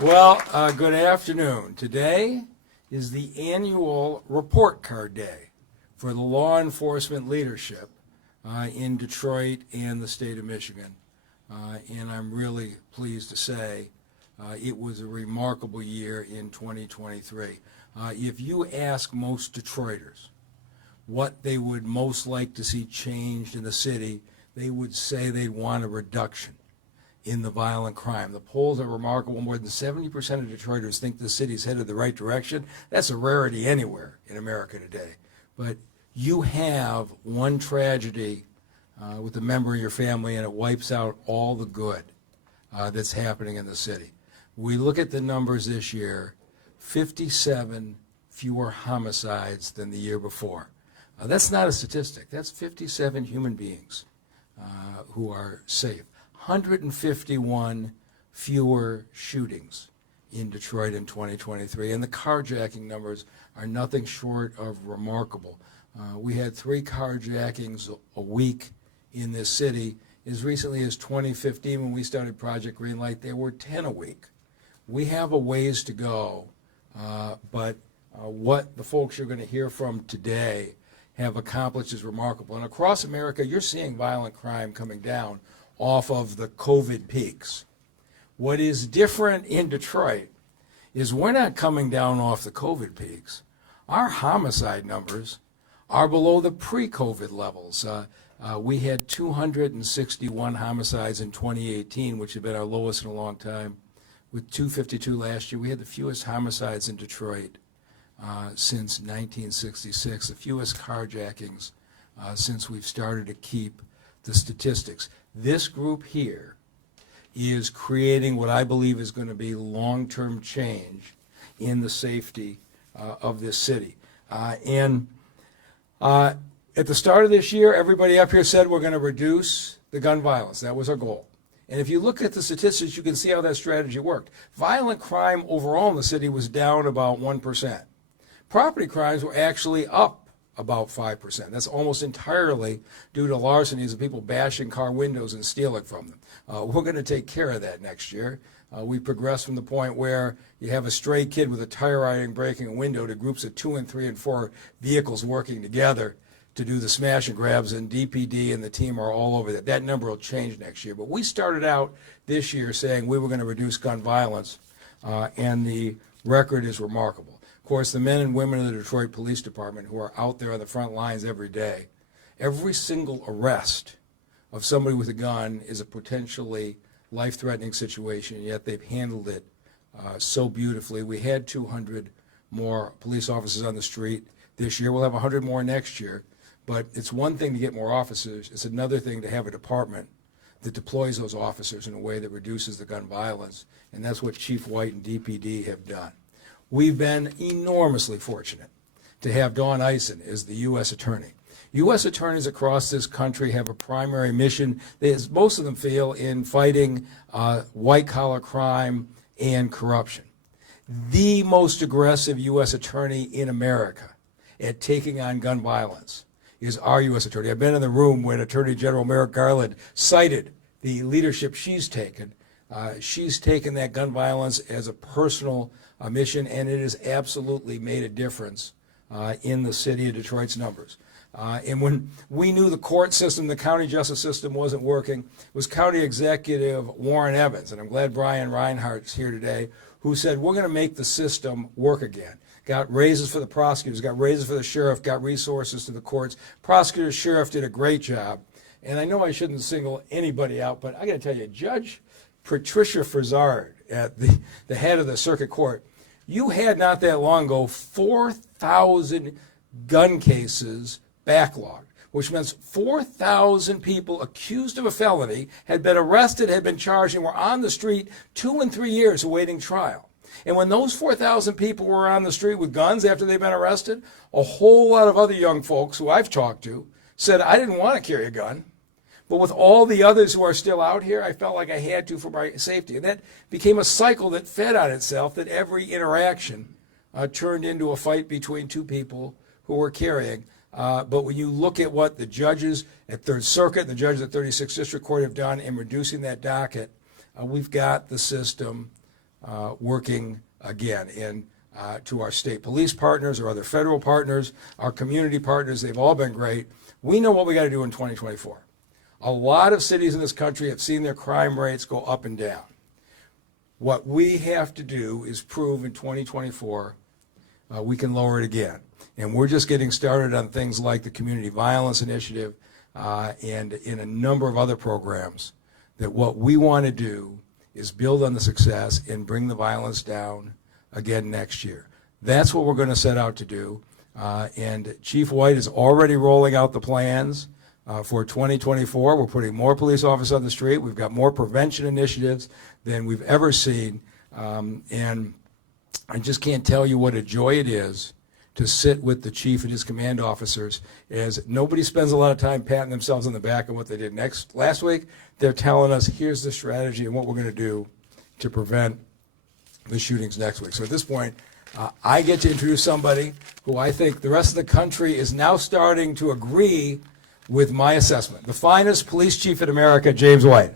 Well, good afternoon. Today is the annual report card day for the law enforcement leadership in Detroit and the state of Michigan. And I'm really pleased to say it was a remarkable year in 2023. If you ask most Detroiters what they would most like to see changed in the city, they would say they'd want a reduction in the violent crime. The polls are remarkable. More than 70% of Detroiters think the city's headed the right direction. That's a rarity anywhere in America today. But you have one tragedy with a member of your family, and it wipes out all the good that's happening in the city. We look at the numbers this year, 57 fewer homicides than the year before. That's not a statistic. That's 57 human beings who are safe. 151 fewer shootings in Detroit in 2023, and the carjacking numbers are nothing short of remarkable. We had 3 carjackings a week in this city. As recently as 2015, when we started Project Greenlight, there were 10 a week. We have a ways to go, but what the folks you're going to hear from today have accomplished is remarkable. And across America, you're seeing violent crime coming down off of the COVID peaks. What is different in Detroit is we're not coming down off the COVID peaks. Our homicide numbers are below the pre-COVID levels. We had 261 homicides in 2018, which had been our lowest in a long time, with 252 last year. We had the fewest homicides in Detroit since 1966, the fewest carjackings since we've started to keep the statistics. This group here is creating what I believe is going to be long-term change in the safety of this city. And at the start of this year, everybody up here said we're going to reduce the gun violence. That was our goal. And if you look at the statistics, you can see how that strategy worked. Violent crime overall in the city was down about 1%. Property crimes were actually up about 5%. That's almost entirely due to larcenies and people bashing car windows and stealing from them. We're going to take care of that next year. We progressed from the point where you have a stray kid with a tire iron breaking a window to groups of 2 and 3 and 4 vehicles working together to do the smash and grabs, and DPD and the team are all over that. That number will change next year. But we started out this year saying we were going to reduce gun violence, and the record is remarkable. Of course, the men and women of the Detroit Police Department who are out there on the front lines every day, every single arrest of somebody with a gun is a potentially life-threatening situation, yet they've handled it so beautifully. We had 200 more police officers on the street this year. We'll have 100 more next year. But it's one thing to get more officers. It's another thing to have a department that deploys those officers in a way that reduces the gun violence. And that's what Chief White and DPD have done. We've been enormously fortunate to have Dawn Eisen as the U.S. Attorney. U.S. attorneys across this country have a primary mission, as most of them feel, in fighting white-collar crime and corruption. The most aggressive U.S. attorney in America at taking on gun violence is our U.S. attorney. I've been in the room when Attorney General Merrick Garland cited the leadership she's taken. She's taken that gun violence as a personal mission, and it has absolutely made a difference in the city of Detroit's numbers. And when we knew the court system, the county justice system wasn't working, it was County Executive Warren Evans, and I'm glad Brian Reinhardt's here today, who said we're going to make the system work again. Got raises for the prosecutors, got raises for the sheriff, got resources to the courts. Prosecutor, sheriff did a great job. And I know I shouldn't single anybody out, but I got to tell you, Judge Patricia Frizard, at the head of the circuit court, you had not that long ago 4,000 gun cases backlogged, which means 4,000 people accused of a felony had been arrested, had been charged, and were on the street 2 and 3 years awaiting trial. And when those 4,000 people were on the street with guns after they'd been arrested, a whole lot of other young folks who I've talked to said, I didn't want to carry a gun. But with all the others who are still out here, I felt like I had to for my safety. And that became a cycle that fed on itself, that every interaction turned into a fight between 2 people who were carrying. But when you look at what the judges at Third Circuit and the judges at 36th District Court have done in reducing that docket, we've got the system working again. And to our state police partners, our other federal partners, our community partners, they've all been great. We know what we got to do in 2024. A lot of cities in this country have seen their crime rates go up and down. What we have to do is prove in 2024 we can lower it again. And we're just getting started on things like the Community Violence Initiative and in a number of other programs, that what we want to do is build on the success and bring the violence down again next year. That's what we're going to set out to do. And Chief White is already rolling out the plans for 2024. We're putting more police officers on the street. We've got more prevention initiatives than we've ever seen. And I just can't tell you what a joy it is to sit with the chief and his command officers, as nobody spends a lot of time patting themselves on the back on what they did last week. They're telling us, here's the strategy and what we're going to do to prevent the shootings next week. So at this point, I get to introduce somebody who I think the rest of the country is now starting to agree with my assessment. The finest police chief in America, James White.